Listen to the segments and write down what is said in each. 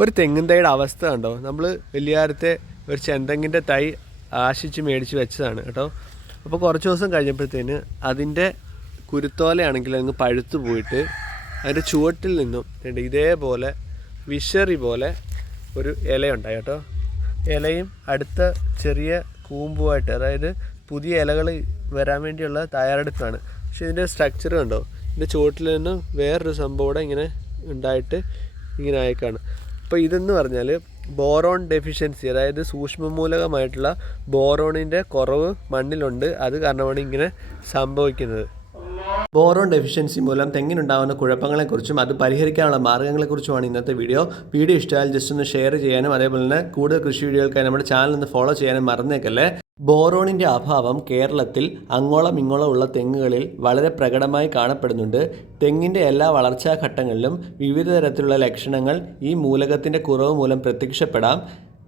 ഒരു തെങ്ങിൻ തൈയുടെ അവസ്ഥ കണ്ടോ? നമ്മൾ വലിയാരത്തെ ഒരു ചെന്തെങ്ങിന്റെ തൈ ആശിച്ച് മേടിച്ച് വെച്ചതാണ് കേട്ടോ. അപ്പോൾ കുറച്ച് ദിവസം കഴിഞ്ഞപ്പോഴത്തേന് അതിന്റെ കുരുത്തോലയാണെങ്കിൽ അങ്ങ് പഴുത്തു പോയിട്ട് അതിന്റെ ചുവട്ടിൽ നിന്നും ഇതേപോലെ വിഷറി പോലെ ഒരു ഇലയുണ്ടായി കേട്ടോ. ഇലയും അടുത്ത ചെറിയ കൂമ്പുമായിട്ട് അതായത് പുതിയ ഇലകൾ വരാൻ വേണ്ടിയുള്ള തയ്യാറെടുപ്പാണ്. പക്ഷേ ഇതിന്റെ സ്ട്രക്ചർ കണ്ടോ? ഇതിന്റെ ചുവട്ടിൽ നിന്നും വേറൊരു സംഭവം കൂടെ ഇങ്ങനെ ഉണ്ടായിട്ട് ഇങ്ങനെ ആയേക്കാണ്. അപ്പോൾ ഇതെന്ന് പറഞ്ഞാൽ ബോറോൺ ഡെഫിഷ്യൻസി അതായത് സൂക്ഷ്മമൂലകമായിട്ടുള്ള ബോറോണിന്റെ കുറവ് മണ്ണിലുണ്ട്. അത് കാരണമാണ് ഇങ്ങനെ സംഭവിക്കുന്നത്. ബോറോൺ ഡെഫിഷ്യൻസി മൂലം തെങ്ങിനുണ്ടാകുന്ന കുഴപ്പങ്ങളെക്കുറിച്ചും അത് പരിഹരിക്കാനുള്ള മാർഗങ്ങളെക്കുറിച്ചുമാണ് ഇന്നത്തെ വീഡിയോ. വീഡിയോ ഇഷ്ടമായാൽ ജസ്റ്റ് ഒന്ന് ഷെയർ ചെയ്യാനും അതേപോലെ തന്നെ കൂടുതൽ കൃഷി വീഡിയോകൾക്കായി നമ്മുടെ ചാനൽ ഒന്ന് ഫോളോ ചെയ്യാനും മറന്നേക്കല്ലേ? ബോറോണിന്റെ അഭാവം കേരളത്തിൽ അങ്ങോളം ഇങ്ങോളം ഉള്ള തെങ്ങുകളിൽ വളരെ പ്രകടമായി കാണപ്പെടുന്നുണ്ട്. തെങ്ങിന്റെ എല്ലാ വളർച്ചാ ഘട്ടങ്ങളിലും വിവിധ തരത്തിലുള്ള ലക്ഷണങ്ങൾ ഈ മൂലകത്തിന്റെ കുറവ് മൂലം പ്രത്യക്ഷപ്പെടാം.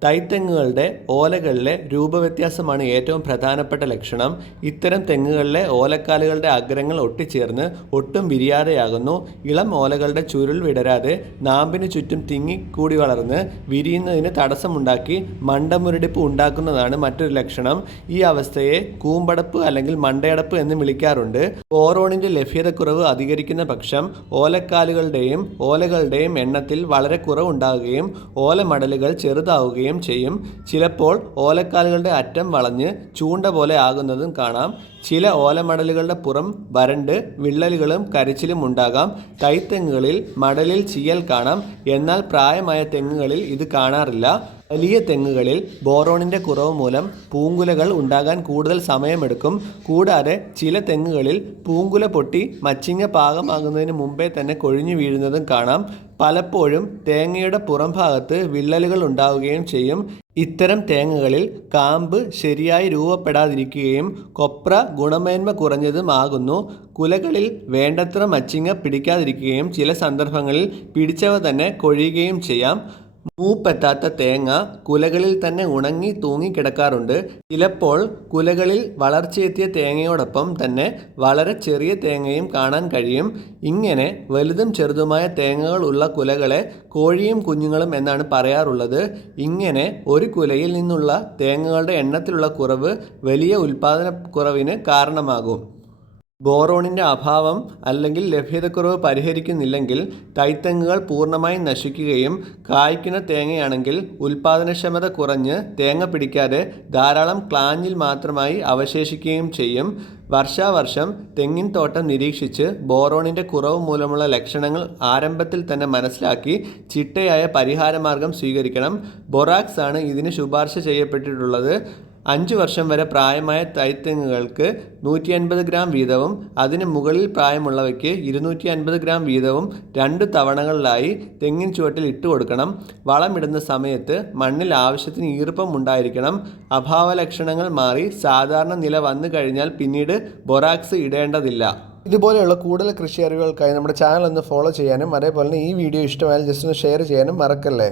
തൈത്തെങ്ങുകളുടെ ഓലകളിലെ രൂപവ്യത്യാസമാണ് ഏറ്റവും പ്രധാനപ്പെട്ട ലക്ഷണം. ഇത്തരം തെങ്ങുകളിലെ ഓലക്കാലുകളുടെ അഗ്രങ്ങൾ ഒട്ടിച്ചേർന്ന് ഒട്ടും വിരിയാതെയാകുന്നു. ഇളം ഓലകളുടെ ചുരുൾ വിടരാതെ നാമ്പിന് ചുറ്റും തിങ്ങിക്കൂടി വളർന്ന് വിരിയുന്നതിന് തടസ്സമുണ്ടാക്കി മണ്ടമുരടിപ്പ് ഉണ്ടാക്കുന്നതാണ് മറ്റൊരു ലക്ഷണം. ഈ അവസ്ഥയെ കൂമ്പടപ്പ് അല്ലെങ്കിൽ മണ്ടയടപ്പ് എന്ന് വിളിക്കാറുണ്ട്. ഓറോണിന്റെ ലഭ്യതക്കുറവ് അധികരിക്കുന്ന പക്ഷം ഓലക്കാലുകളുടെയും ഓലകളുടെയും എണ്ണത്തിൽ വളരെ കുറവുണ്ടാകുകയും ഓലമടലുകൾ ചെറുതാവുകയും ചെയ്യും. ചിലപ്പോൾ ഓലക്കാലുകളുടെ അറ്റം വളഞ്ഞ് ചൂണ്ട പോലെ ആകുന്നതും കാണാം. ചില ഓലമടലുകളുടെ പുറം വരണ്ട് വിള്ളലുകളും കരച്ചിലും ഉണ്ടാകാം. തൈത്തെങ്ങുകളിൽ മടലിൽ ചീയൽ കാണാം. എന്നാൽ പ്രായമായ തെങ്ങുകളിൽ ഇത് കാണാറില്ല. വലിയ തെങ്ങുകളിൽ ബോറോണിന്റെ കുറവ് മൂലം പൂങ്കുലകൾ ഉണ്ടാകാൻ കൂടുതൽ സമയമെടുക്കും. കൂടാതെ ചില തെങ്ങുകളിൽ പൂങ്കുല പൊട്ടി മച്ചിങ്ങ പാകമാകുന്നതിന് മുമ്പേ തന്നെ കൊഴിഞ്ഞു വീഴുന്നതും കാണാം. പലപ്പോഴും തേങ്ങയുടെ പുറംഭാഗത്ത് വിള്ളലുകൾ ഉണ്ടാവുകയും ചെയ്യും. ഇത്തരം തേങ്ങകളിൽ കാമ്പ് ശരിയായി രൂപപ്പെടാതിരിക്കുകയും കൊപ്ര ഗുണമേന്മ കുറഞ്ഞതും ആകുന്നു കുലകളിൽ വേണ്ടത്ര മച്ചിങ്ങ പിടിക്കാതിരിക്കുകയും ചില സന്ദർഭങ്ങളിൽ പിടിച്ചവ തന്നെ കൊഴിയുകയും ചെയ്യാം. മൂപ്പെത്താത്ത തേങ്ങ കുലകളിൽ തന്നെ ഉണങ്ങി തൂങ്ങിക്കിടക്കാറുണ്ട് ചിലപ്പോൾ കുലകളിൽ വളർച്ചയെത്തിയ തേങ്ങയോടൊപ്പം തന്നെ വളരെ ചെറിയ തേങ്ങയും കാണാൻ കഴിയും. ഇങ്ങനെ വലുതും ചെറുതുമായ തേങ്ങകൾ ഉള്ള കുലകളെ കോഴിയും കുഞ്ഞുങ്ങളും എന്നാണ് പറയാറുള്ളത്. ഇങ്ങനെ ഒരു കുലയിൽ നിന്നുള്ള തേങ്ങകളുടെ എണ്ണത്തിലുള്ള കുറവ് വലിയ ഉൽപാദനക്കുറവിന് കാരണമാകും. ബോറോണിന്റെ അഭാവം അല്ലെങ്കിൽ ലഭ്യതക്കുറവ് പരിഹരിക്കുന്നില്ലെങ്കിൽ തൈത്തെങ്ങുകൾ പൂർണമായും നശിക്കുകയും കായ്ക്കുന്ന തേങ്ങയാണെങ്കിൽ ഉൽപാദനക്ഷമത കുറഞ്ഞ് തേങ്ങ പിടിക്കാതെ ധാരാളം ക്ലാഞ്ഞിൽ മാത്രമായി അവശേഷിക്കുകയും ചെയ്യും. വർഷാവർഷം തെങ്ങിൻ തോട്ടം നിരീക്ഷിച്ച് ബോറോണിന്റെ കുറവ് മൂലമുള്ള ലക്ഷണങ്ങൾ ആരംഭത്തിൽ തന്നെ മനസ്സിലാക്കി ചിട്ടയായ പരിഹാരമാർഗം സ്വീകരിക്കണം. ബൊറാക്സ് ആണ് ഇതിന് ശുപാർശ ചെയ്യപ്പെട്ടിട്ടുള്ളത്. അഞ്ച് വർഷം വരെ പ്രായമായ തൈത്തെങ്ങുകൾക്ക് നൂറ്റി അൻപത് ഗ്രാം വീതവും അതിന് മുകളിൽ പ്രായമുള്ളവയ്ക്ക് ഇരുന്നൂറ്റി അൻപത് ഗ്രാം വീതവും രണ്ട് തവണകളിലായി തെങ്ങിൻ ചുവട്ടിൽ ഇട്ട് കൊടുക്കണം. വളമിടുന്ന സമയത്ത് മണ്ണിൽ ആവശ്യത്തിന് ഈർപ്പം ഉണ്ടായിരിക്കണം. അഭാവ ലക്ഷണങ്ങൾ മാറി സാധാരണ നില വന്നു കഴിഞ്ഞാൽ പിന്നീട് ബൊറാക്സ് ഇടേണ്ടതില്ല. ഇതുപോലെയുള്ള കൂടുതൽ കൃഷി അറിവുകൾക്കായി നമ്മുടെ ചാനൽ ഒന്ന് ഫോളോ ചെയ്യാനും അതേപോലെ തന്നെ ഈ വീഡിയോ ഇഷ്ടമായാൽ ജസ്റ്റ് ഒന്ന് ഷെയർ ചെയ്യാനും മറക്കല്ലേ?